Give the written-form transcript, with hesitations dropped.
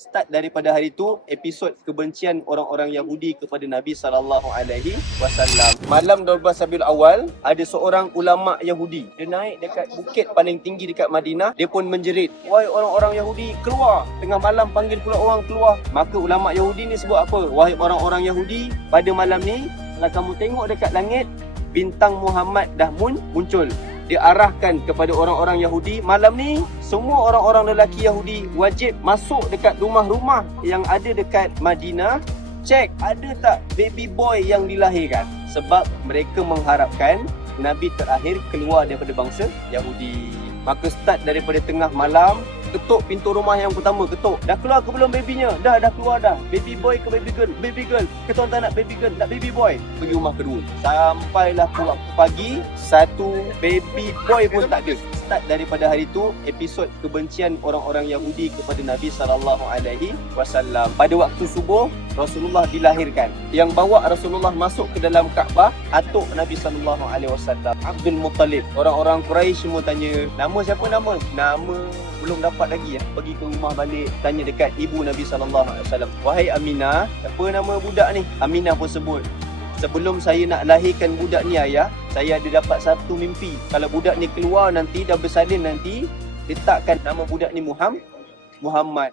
Start daripada hari itu, episod kebencian orang-orang Yahudi kepada Nabi SAW. Malam 12 Rabiul Awal, ada seorang ulama Yahudi. Dia naik dekat bukit paling tinggi dekat Madinah. Dia pun menjerit, "Wahai orang-orang Yahudi, keluar!" Tengah malam panggil pula orang keluar. Maka ulama Yahudi ni sebut apa? "Wahai orang-orang Yahudi, pada malam ni, kalau kamu tengok dekat langit, bintang Muhammad dah muncul." Dia arahkan kepada orang-orang Yahudi, malam ni semua orang-orang lelaki Yahudi wajib masuk dekat rumah-rumah yang ada dekat Madinah, cek ada tak baby boy yang dilahirkan. Sebab mereka mengharapkan Nabi terakhir keluar daripada bangsa Yahudi. Maka start daripada tengah malam, ketuk pintu rumah yang pertama, ketuk. Dah keluar ke belum babynya? Dah keluar dah. Baby boy ke baby girl? Baby girl. Ke tuan tak nak baby girl? Nak baby boy. Pergi rumah kedua. Sampailah waktu pagi, satu baby boy pun tak ada. Start daripada hari itu, episod kebencian orang-orang Yahudi kepada Nabi SAW. Pada waktu subuh, Rasulullah dilahirkan. Yang bawa Rasulullah masuk ke dalam Kaabah, atuk Nabi SAW, Abdul Muttalib. Orang-orang Quraisy semua tanya, nama siapa nama? Nama belum dapat lagi. Pergi ke rumah balik, tanya dekat ibu Nabi SAW. "Wahai Aminah, apa nama budak ni?" Aminah pun sebut, "Sebelum saya nak lahirkan budak ni ayah, saya ada dapat satu mimpi. Kalau budak ni keluar nanti, dah bersalin nanti, letakkan nama budak ni Muhammad.